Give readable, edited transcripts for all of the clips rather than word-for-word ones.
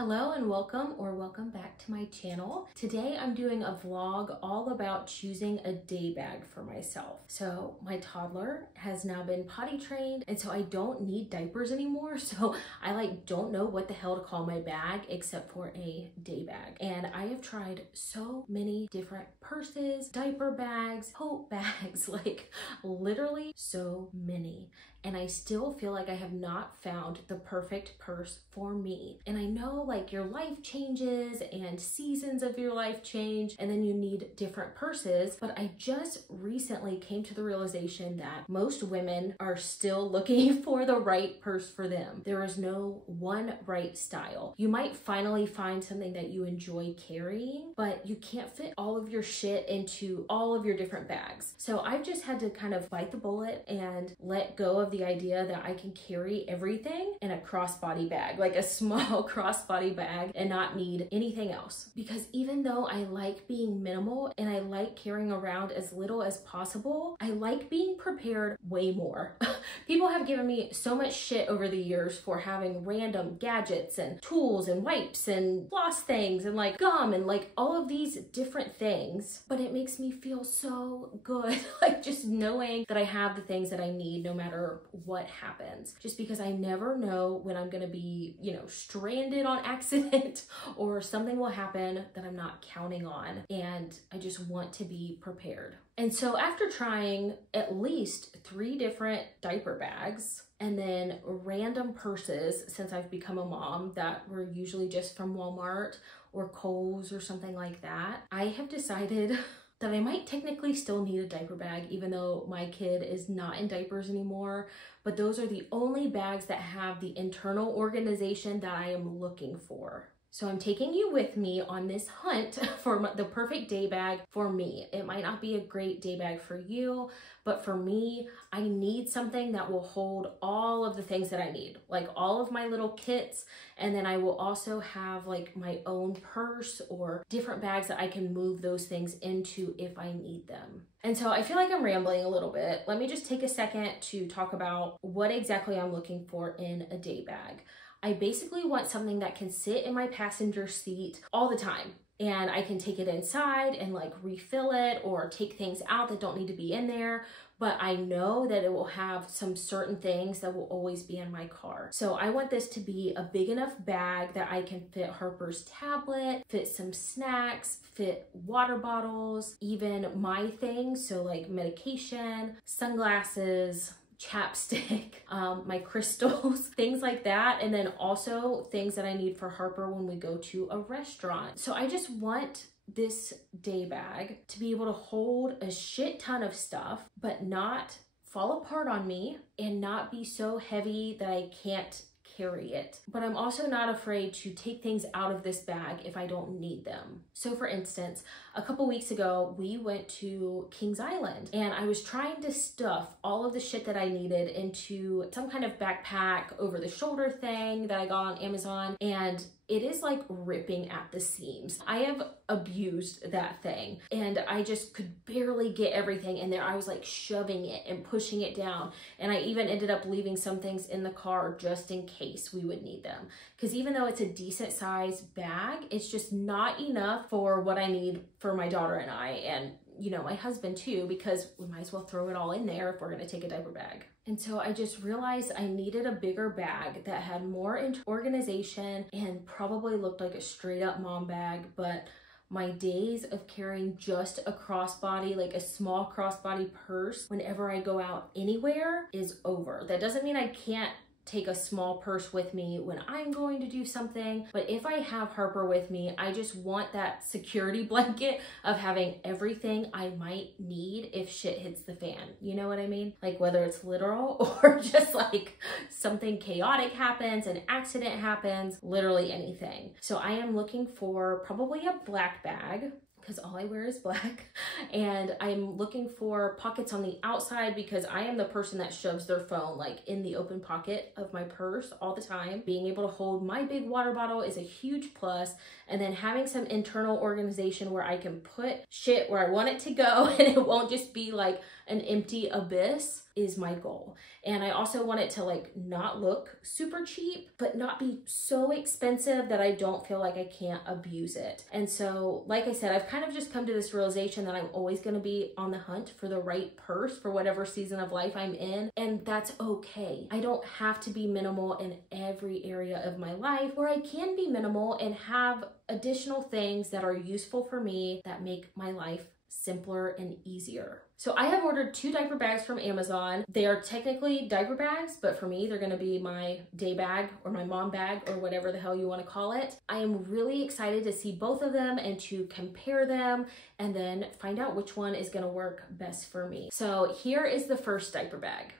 Hello and welcome back to my channel. Today I'm doing a vlog all about choosing a day bag for myself. So my toddler has now been potty trained, and so I don't need diapers anymore. So I don't know what the hell to call my bag except for a day bag. And I have tried so many different purses, diaper bags, tote bags, literally so many. And I still feel like I have not found the perfect purse for me. And I know your life changes and seasons of your life change, and then you need different purses. But I just recently came to the realization that most women are still looking for the right purse for them. There is no one right style. You might finally find something that you enjoy carrying, but you can't fit all of your shit into all of your different bags. So I've just had to kind of bite the bullet and let go of the idea that I can carry everything in a crossbody bag, like a small crossbody bag, and not need anything else. Because even though I like being minimal and I like carrying around as little as possible, I like being prepared way more. People have given me so much shit over the years for having random gadgets and tools and wipes and floss things and gum and all of these different things, but it makes me feel so good just knowing that I have the things that I need no matter what happens, just because I never know when I'm gonna be, stranded on accident or something will happen that I'm not counting on, and I just want to be prepared. And so after trying at least 3 different diaper bags and then random purses since I've become a mom that were usually just from Walmart or Kohl's or something like that, I have decided that I might technically still need a diaper bag even though my kid is not in diapers anymore, but those are the only bags that have the internal organization that I am looking for. So I'm taking you with me on this hunt for the perfect day bag for me. It might not be a great day bag for you, but for me, I need something that will hold all of the things that I need, all of my little kits. And then I will also have my own purse or different bags that I can move those things into if I need them. And so I feel like I'm rambling a little bit. Let me just take a second to talk about what exactly I'm looking for in a day bag. I basically want something that can sit in my passenger seat all the time. And I can take it inside and refill it or take things out that don't need to be in there. But I know that it will have some certain things that will always be in my car. So I want this to be a big enough bag that I can fit Harper's tablet, fit some snacks, fit water bottles, even my things. So medication, sunglasses, chapstick, my crystals, things like that. And then also things that I need for Harper when we go to a restaurant. So I just want this day bag to be able to hold a shit ton of stuff, but not fall apart on me and not be so heavy that I can't carry it. But I'm also not afraid to take things out of this bag if I don't need them. So for instance, a couple weeks ago, we went to Kings Island and I was trying to stuff all of the shit that I needed into some kind of backpack over the shoulder thing that I got on Amazon, and it is ripping at the seams. I have abused that thing and I just could barely get everything in there. I was shoving it and pushing it down. And I even ended up leaving some things in the car just in case we would need them. Because even though it's a decent sized bag, it's just not enough for what I need for my daughter and I, and my husband too, because we might as well throw it all in there if we're gonna take a diaper bag. And so I just realized I needed a bigger bag that had more organization and probably looked like a straight up mom bag, but my days of carrying just a crossbody, a small crossbody purse whenever I go out anywhere is over. That doesn't mean I can't take a small purse with me when I'm going to do something, but if I have Harper with me, I just want that security blanket of having everything I might need if shit hits the fan. You know what I mean? Whether it's literal or just something chaotic happens, an accident happens, literally anything. So I am looking for probably a black bag, because all I wear is black, and I'm looking for pockets on the outside because I am the person that shoves their phone in the open pocket of my purse all the time. Being able to hold my big water bottle is a huge plus, and then having some internal organization where I can put shit where I want it to go and it won't just be an empty abyss is my goal. And I also want it to like not look super cheap, but not be so expensive that I don't feel like I can't abuse it. And so, like I said, I've kind of just come to this realization that I'm always going to be on the hunt for the right purse for whatever season of life I'm in. And that's okay. I don't have to be minimal in every area of my life, or I can be minimal and have additional things that are useful for me that make my life simpler and easier. So I have ordered 2 diaper bags from Amazon. They are technically diaper bags, but for me, they're gonna be my day bag or my mom bag or whatever the hell you wanna call it. I am really excited to see both of them and to compare them and then find out which one is gonna work best for me. So here is the first diaper bag.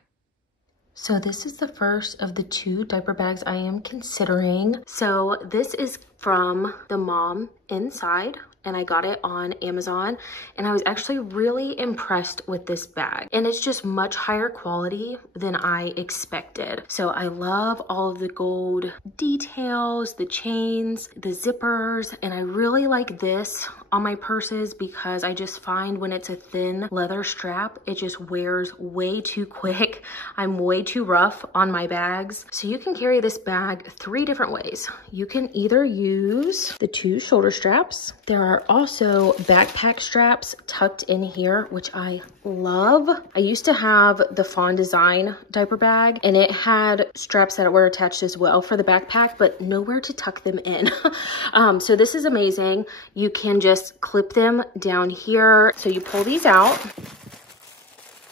So this is the first of the 2 diaper bags I am considering. So this is from the Mom Inside, and I got it on Amazon, and I was actually really impressed with this bag, and it's just much higher quality than I expected. So I love all of the gold details, the chains, the zippers, and I really like this on my purses because I just find when it's a thin leather strap, it just wears way too quick. I'm way too rough on my bags. So you can carry this bag 3 different ways. You can either use the 2 shoulder straps. There are also backpack straps tucked in here, which I love. I used to have the Fawn Design diaper bag, and it had straps that were attached as well for the backpack, but nowhere to tuck them in. So this is amazing. You can just clip them down here. So you pull these out,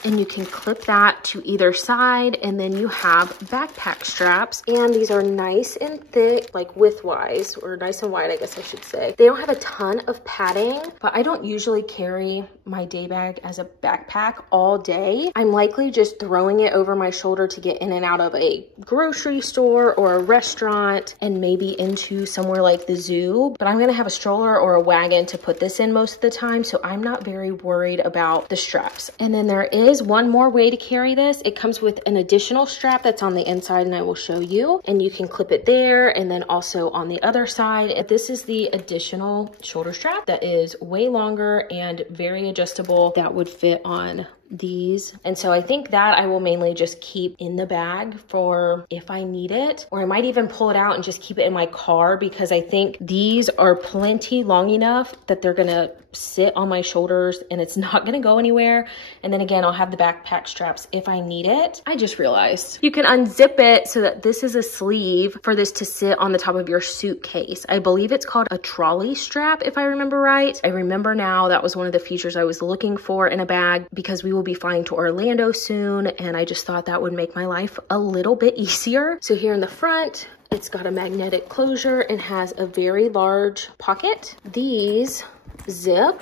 and you can clip that to either side, and then you have backpack straps, and these are nice and thick, like width-wise, or nice and wide, I guess I should say. They don't have a ton of padding, but I don't usually carry my day bag as a backpack all day. I'm likely just throwing it over my shoulder to get in and out of a grocery store or a restaurant, and maybe into somewhere like the zoo, but I'm gonna have a stroller or a wagon to put this in most of the time, so I'm not very worried about the straps. And then there is one more way to carry this. It comes with an additional strap that's on the inside, and I will show you, and you can clip it there and then also on the other side. This is the additional shoulder strap that is way longer and very adjustable, that would fit on these. And so I think that I will mainly just keep in the bag for if I need it, or I might even pull it out and just keep it in my car, because I think these are plenty long enough that they're gonna sit on my shoulders and it's not gonna go anywhere. And then again, I'll have the backpack straps if I need it. I just realized you can unzip it so that this is a sleeve for this to sit on the top of your suitcase. I believe it's called a trolley strap, if I remember right. I remember now that was one of the features I was looking for in a bag, because we will be flying to Orlando soon, and I just thought that would make my life a little bit easier. So here in the front, it's got a magnetic closure and has a very large pocket. These zip,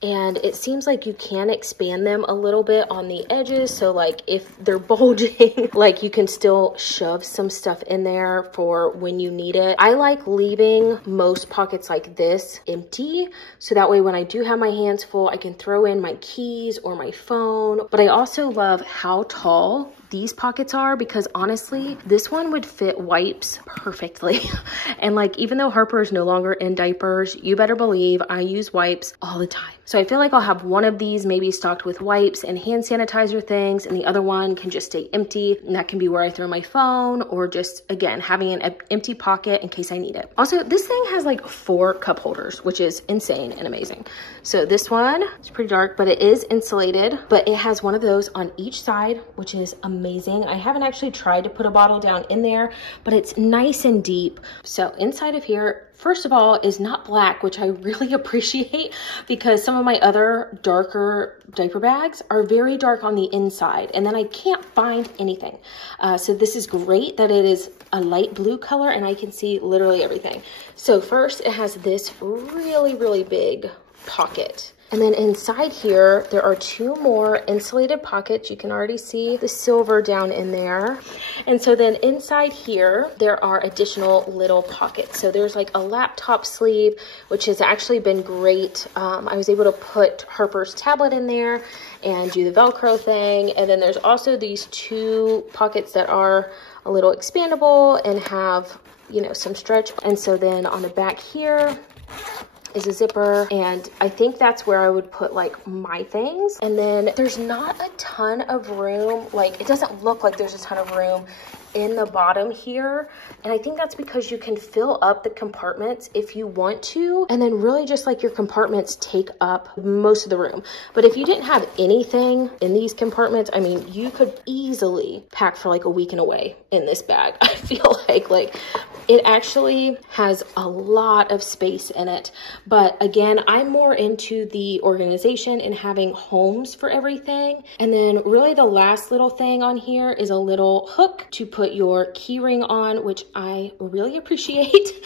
and it seems like you can expand them a little bit on the edges, so like if they're bulging, like you can still shove some stuff in there for when you need it. I like leaving most pockets like this empty, so that way when I do have my hands full, I can throw in my keys or my phone. But I also love how tall these pockets are, because honestly, this one would fit wipes perfectly. And like, even though Harper is no longer in diapers, you better believe I use wipes all the time. So I feel like I'll have one of these maybe stocked with wipes and hand sanitizer things, and the other one can just stay empty, and that can be where I throw my phone, or just, again, having an empty pocket in case I need it. Also, this thing has like 4 cup holders, which is insane and amazing. So this one is pretty dark, but it is insulated, but it has one of those on each side, which is amazing. I haven't actually tried to put a bottle down in there, but it's nice and deep. So inside of here, first of all, is not black, which I really appreciate, because some of my other darker diaper bags are very dark on the inside, and then I can't find anything. So this is great that it is a light blue color and I can see literally everything. So first, it has this really, really big pocket. And then inside here, there are 2 more insulated pockets. You can already see the silver down in there. And so then inside here, there are additional little pockets. So there's like a laptop sleeve, which has actually been great. I was able to put Harper's tablet in there and do the Velcro thing. And then there's also these 2 pockets that are a little expandable and have, you know, some stretch. And so then on the back here, is a zipper, and I think that's where I would put like my things. And then there's not a ton of room. Like, it doesn't look like there's a ton of room in the bottom here, and I think that's because you can fill up the compartments if you want to, and then really just like your compartments take up most of the room. But if you didn't have anything in these compartments, I mean, you could easily pack for like a week and away in this bag. I feel like it actually has a lot of space in it. But again, I'm more into the organization and having homes for everything. And then really the last little thing on here is a little hook to put your key ring on, which I really appreciate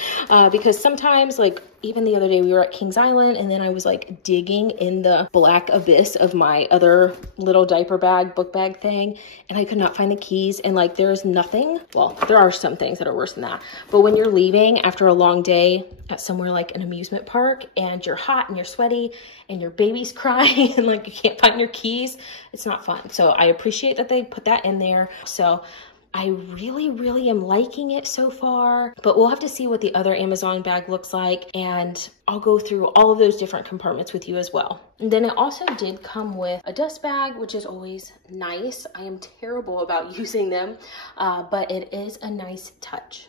because sometimes, like even the other day we were at Kings Island, and then I was like digging in the black abyss of my other little diaper bag, book bag thing, and I could not find the keys. And like, there's nothing, well, there are some things that are worse than that, but when you're leaving after a long day at somewhere like an amusement park and you're hot and you're sweaty and your baby's crying and like you can't find your keys, it's not fun. So I appreciate that they put that in there. So I really am liking it so far, but we'll have to see what the other Amazon bag looks like, and I'll go through all of those different compartments with you as well. And then it also did come with a dust bag, which is always nice. I am terrible about using them, but it is a nice touch.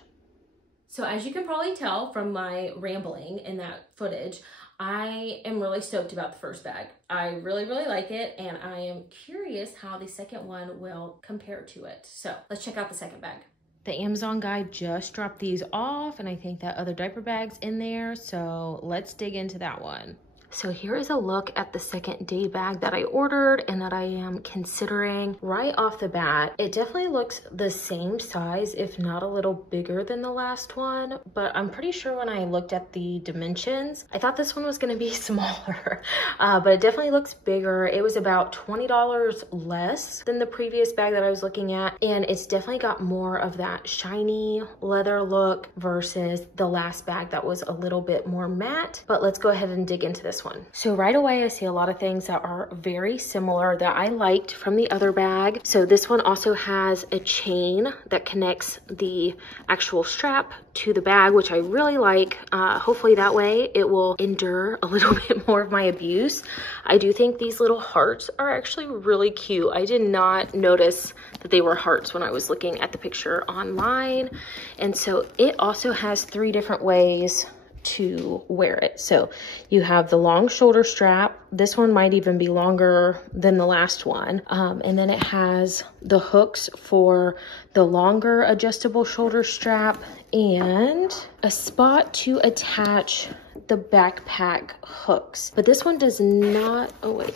So as you can probably tell from my rambling in that footage, I am really stoked about the first bag. I really like it, and I am curious how the second one will compare to it. So let's check out the second bag. The Amazon guy just dropped these off, and I think that other diaper bag's in there. So let's dig into that one. So here is a look at the second day bag that I ordered and that I am considering right off the bat. It definitely looks the same size, if not a little bigger than the last one, but I'm pretty sure when I looked at the dimensions, I thought this one was gonna be smaller, but it definitely looks bigger. It was about $20 less than the previous bag that I was looking at, and it's definitely got more of that shiny leather look versus the last bag that was a little bit more matte. But let's go ahead and dig into this one. So right away, I see a lot of things that are very similar that I liked from the other bag. So this one also has a chain that connects the actual strap to the bag, which I really like. Hopefully that way it will endure a little bit more of my abuse. I do think these little hearts are actually really cute. I did not notice that they were hearts when I was looking at the picture online. And so it also has 3 different ways to wear it. So you have the long shoulder strap. This one might even be longer than the last one. And then it has the hooks for the longer adjustable shoulder strap and a spot to attach the backpack hooks. But this one does not, oh wait.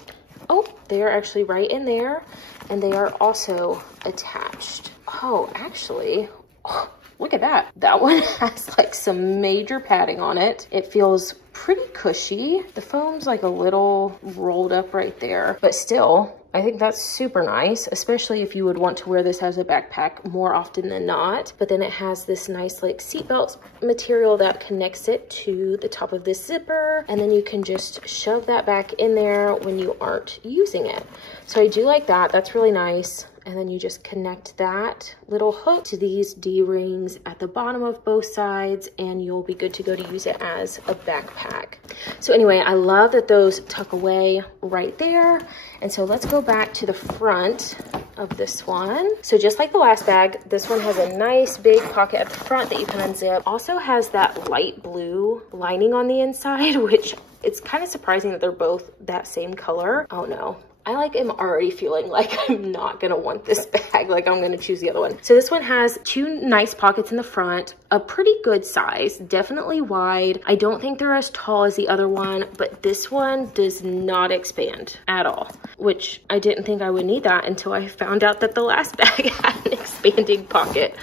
Oh, they are actually right in there, and they are also attached. Oh, actually, oh, look at that. That one has like some major padding on it. It feels pretty cushy. The foam's like a little rolled up right there, but still, I think that's super nice, especially if you would want to wear this as a backpack more often than not. But then it has this nice like seatbelt material that connects it to the top of this zipper, and then you can just shove that back in there when you aren't using it. So I do like that. That's really nice. And then you just connect that little hook to these D-rings at the bottom of both sides, and you'll be good to go to use it as a backpack. So anyway, I love that those tuck away right there. And so let's go back to the front of this one. So just like the last bag, this one has a nice big pocket at the front that you can unzip. Also has that light blue lining on the inside, which it's kind of surprising that they're both that same color. Oh no. I am already feeling like I'm not gonna want this bag, like I'm gonna choose the other one. So this one has 2 nice pockets in the front, a pretty good size, definitely wide. I don't think they're as tall as the other one, but this one does not expand at all, which I didn't think I would need that until I found out that the last bag had an expanding pocket.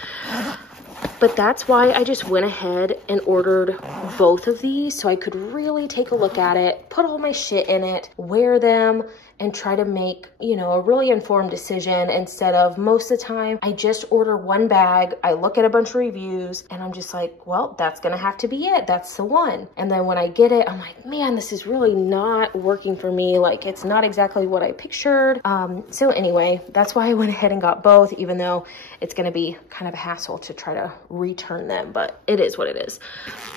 But that's why I just went ahead and ordered both of these so I could really take a look at it, put all my shit in it, wear them, and try to make, you know, a really informed decision instead of most of the time I just order one bag, I look at a bunch of reviews, and I'm just like, well, that's gonna have to be it. That's the one. And then when I get it, I'm like, man, this is really not working for me. Like, it's not exactly what I pictured. So anyway, that's why I went ahead and got both, even though it's gonna be kind of a hassle to try to return them, but it is what it is.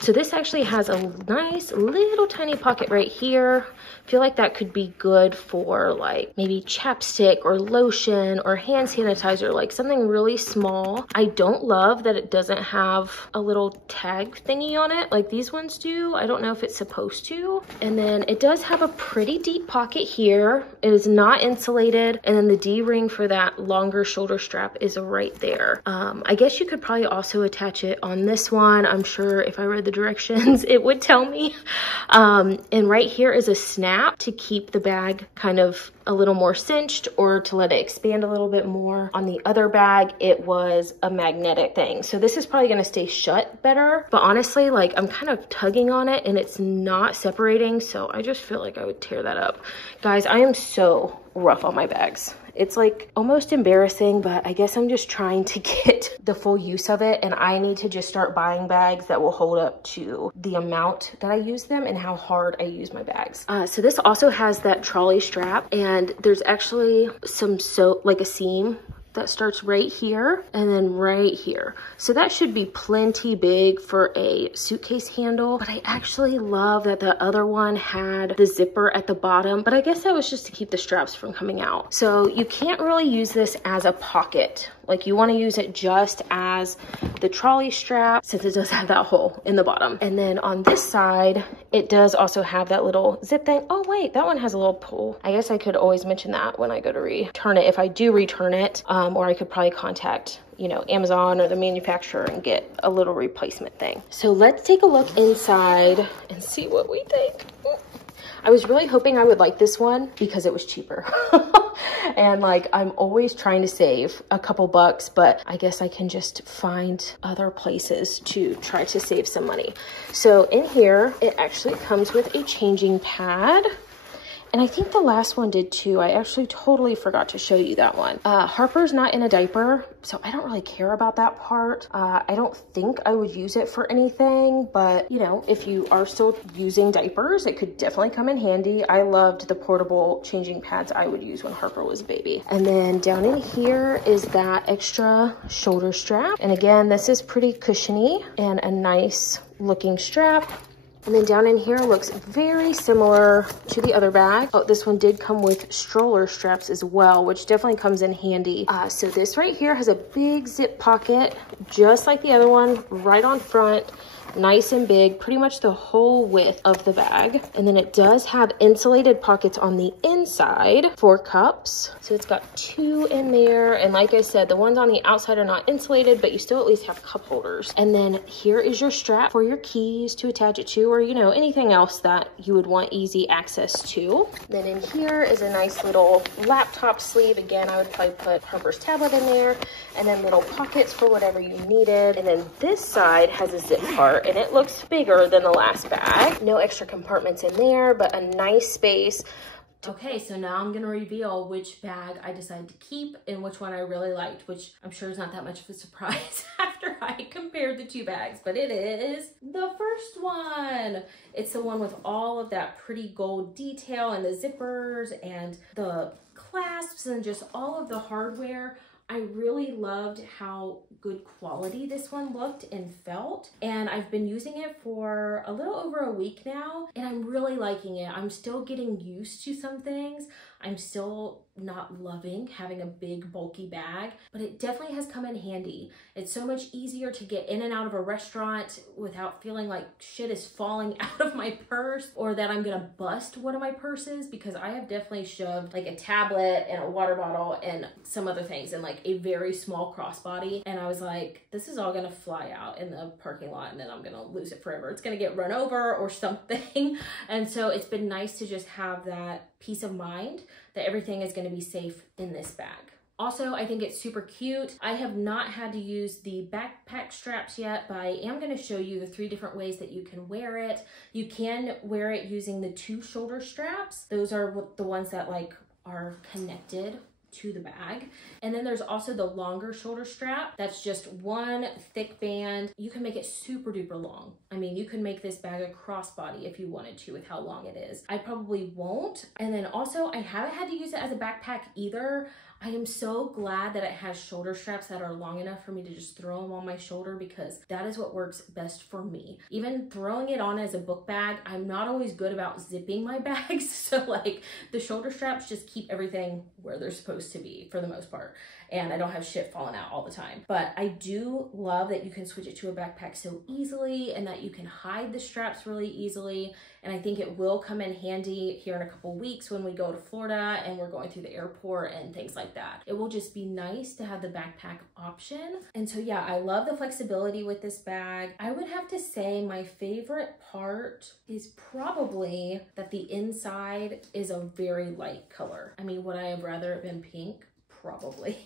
So this actually has a nice little tiny pocket right here. I feel like that could be good for like maybe chapstick or lotion or hand sanitizer, like something really small. I don't love that it doesn't have a little tag thingy on it like these ones do. I don't know if it's supposed to. And then it does have a pretty deep pocket here. It is not insulated. And then the D-ring for that longer shoulder strap is right there. I guess you could probably also attach it on this one. I'm sure if I read the directions, it would tell me. And right here is a snap to keep the bag kind of a little more cinched or to let it expand a little bit more. On the other bag, it was a magnetic thing. So this is probably gonna stay shut better, but honestly, like I'm kind of tugging on it and it's not separating. So I just feel like I would tear that up. Guys, I am so rough on my bags. It's like almost embarrassing, but I guess I'm just trying to get the full use of it. And I need to just start buying bags that will hold up to the amount that I use them and how hard I use my bags. So this also has that trolley strap, and there's actually some like a seam that starts right here and then right here. So that should be plenty big for a suitcase handle, but I actually love that the other one had the zipper at the bottom, but I guess that was just to keep the straps from coming out. So you can't really use this as a pocket. Like you want to use it just as the trolley strap since it does have that hole in the bottom. And then on this side, it does also have that little zip thing. Oh wait, that one has a little pull. I guess I could always mention that when I go to return it, if I do return it, or I could probably contact, you know, Amazon or the manufacturer and get a little replacement thing. So let's take a look inside and see what we think. I was really hoping I would like this one because it was cheaper. And like, I'm always trying to save a couple bucks, but I guess I can just find other places to try to save some money. So in here, it actually comes with a changing pad. And I think the last one did too. I actually totally forgot to show you that one. Harper's not in a diaper, so I don't really care about that part. I don't think I would use it for anything, but you know, if you are still using diapers, it could definitely come in handy. I loved the portable changing pads I would use when Harper was a baby. And then down in here is that extra shoulder strap. And again, this is pretty cushiony and a nice looking strap. And then down in here looks very similar to the other bag. Oh, this one did come with stroller straps as well, which definitely comes in handy. So this right here has a big zip pocket, just like the other one, right on front. Nice and big, pretty much the whole width of the bag. And then it does have insulated pockets on the inside for cups. So it's got two in there. And like I said, the ones on the outside are not insulated, but you still at least have cup holders. And then here is your strap for your keys to attach it to, or you know, anything else that you would want easy access to. Then in here is a nice little laptop sleeve. Again, I would probably put Harper's tablet in there, and then little pockets for whatever you needed. And then this side has a zip part, and it looks bigger than the last bag. No extra compartments in there, but a nice space. Okay, so now I'm gonna reveal which bag I decided to keep and which one I really liked, which I'm sure is not that much of a surprise after I compared the two bags, but it is the first one. It's the one with all of that pretty gold detail and the zippers and the clasps and just all of the hardware. I really loved how good quality this one looked and felt, and I've been using it for a little over a week now, and I'm really liking it. I'm still getting used to some things. I'm still not loving having a big bulky bag, but it definitely has come in handy. It's so much easier to get in and out of a restaurant without feeling like shit is falling out of my purse or that I'm gonna bust one of my purses, because I have definitely shoved like a tablet and a water bottle and some other things in like a very small crossbody, and I was like, this is all gonna fly out in the parking lot and then I'm gonna lose it forever. It's gonna get run over or something. And so it's been nice to just have that peace of mind that everything is going to be safe in this bag. Also, I think it's super cute. I have not had to use the backpack straps yet, but I am going to show you the 3 different ways that you can wear it. You can wear it using the 2 shoulder straps. Those are the ones that like are connected to the bag. And then there's also the longer shoulder strap. That's just one thick band. You can make it super duper long. I mean, you can make this bag a crossbody if you wanted to with how long it is. I probably won't. And then also I haven't had to use it as a backpack either. I am so glad that it has shoulder straps that are long enough for me to just throw them on my shoulder, because that is what works best for me. Even throwing it on as a book bag, I'm not always good about zipping my bags. So like the shoulder straps just keep everything where they're supposed to be for the most part. And I don't have shit falling out all the time. But I do love that you can switch it to a backpack so easily, and that you can hide the straps really easily. And I think it will come in handy here in a couple weeks when we go to Florida and we're going through the airport and things like that. It will just be nice to have the backpack option. And so yeah, I love the flexibility with this bag. I would have to say my favorite part is probably that the inside is a very light color. I mean, would I have rather it been pink? Probably.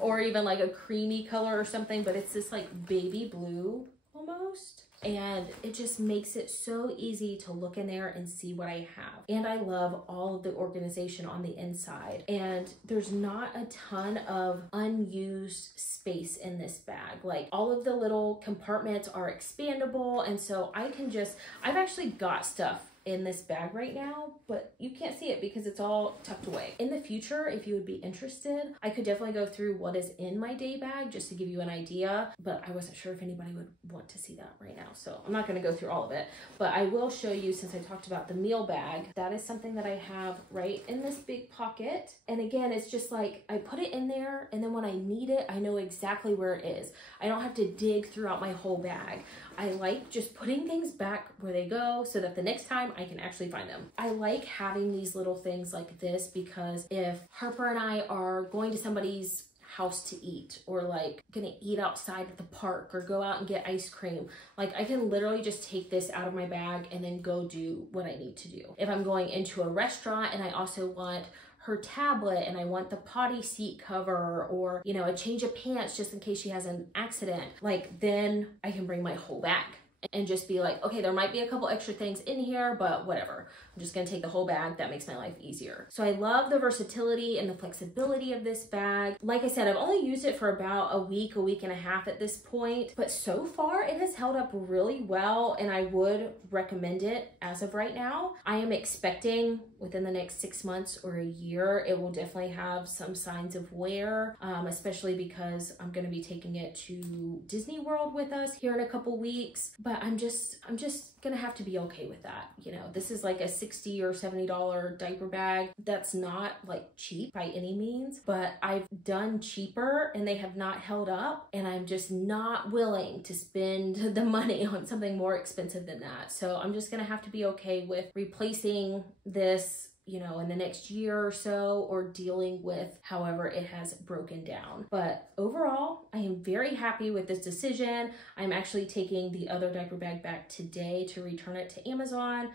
Or even like a creamy color or something, but it's this like baby blue almost. And it just makes it so easy to look in there and see what I have. And I love all of the organization on the inside. And there's not a ton of unused space in this bag. Like all of the little compartments are expandable. And so I've actually got stuff in this bag right now, but you can't see it because it's all tucked away. In the future, if you would be interested, I could definitely go through what is in my day bag just to give you an idea, but I wasn't sure if anybody would want to see that right now. So I'm not gonna go through all of it, but I will show you, since I talked about the meal bag, that is something that I have right in this big pocket. And again, it's just like, I put it in there, and then when I need it, I know exactly where it is. I don't have to dig throughout my whole bag. I like just putting things back where they go so that the next time I can actually find them. I like having these little things like this because if Harper and I are going to somebody's house to eat, or like gonna eat outside at the park, or go out and get ice cream, like I can literally just take this out of my bag and then go do what I need to do. If I'm going into a restaurant and I also want her tablet and I want the potty seat cover, or, you know, a change of pants just in case she has an accident, like then I can bring my whole bag and just be like, okay, there might be a couple extra things in here, but whatever. I'm just gonna take the whole bag. That makes my life easier. So I love the versatility and the flexibility of this bag. Like I said, I've only used it for about a week and a half at this point, but so far it has held up really well, and I would recommend it as of right now. I am expecting within the next 6 months or a year, it will definitely have some signs of wear, especially because I'm gonna be taking it to Disney World with us here in a couple weeks. But I'm just gonna have to be okay with that. You know, this is like a $60 or $70 diaper bag. That's not like cheap by any means, but I've done cheaper and they have not held up, and I'm just not willing to spend the money on something more expensive than that. So I'm just gonna have to be okay with replacing this, you know, in the next year or so, or dealing with however it has broken down. But overall, I am very happy with this decision. I'm actually taking the other diaper bag back today to return it to Amazon.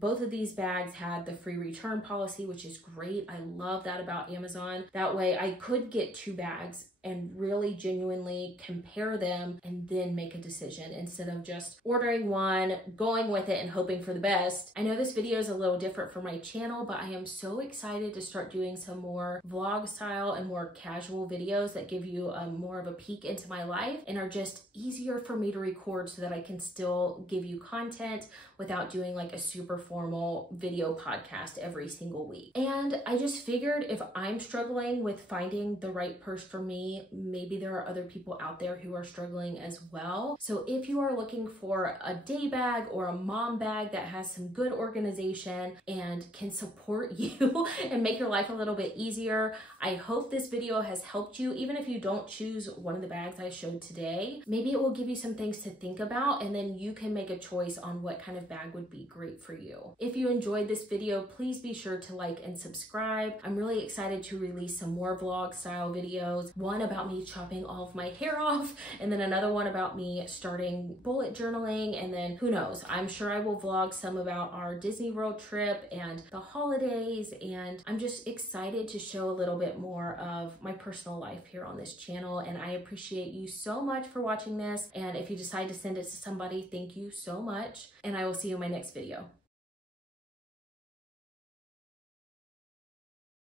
Both of these bags had the free return policy, which is great. I love that about Amazon. That way I could get 2 bags and really genuinely compare them and then make a decision, instead of just ordering one, going with it and hoping for the best. I know this video is a little different for my channel, but I am so excited to start doing some more vlog style and more casual videos that give you more of a peek into my life and are just easier for me to record, so that I can still give you content without doing like a super formal video podcast every single week. And I just figured, if I'm struggling with finding the right purse for me, maybe there are other people out there who are struggling as well. So if you are looking for a day bag or a mom bag that has some good organization and can support you and make your life a little bit easier, I hope this video has helped you. Even if you don't choose one of the bags I showed today, maybe it will give you some things to think about, and then you can make a choice on what kind of bag would be great for you. If you enjoyed this video, please be sure to like and subscribe. I'm really excited to release some more vlog style videos. One about me chopping all of my hair off, and then another one about me starting bullet journaling, and then who knows, I'm sure I will vlog some about our Disney World trip and the holidays, and I'm just excited to show a little bit more of my personal life here on this channel. And I appreciate you so much for watching this, and if you decide to send it to somebody, thank you so much, and I will see you in my next video.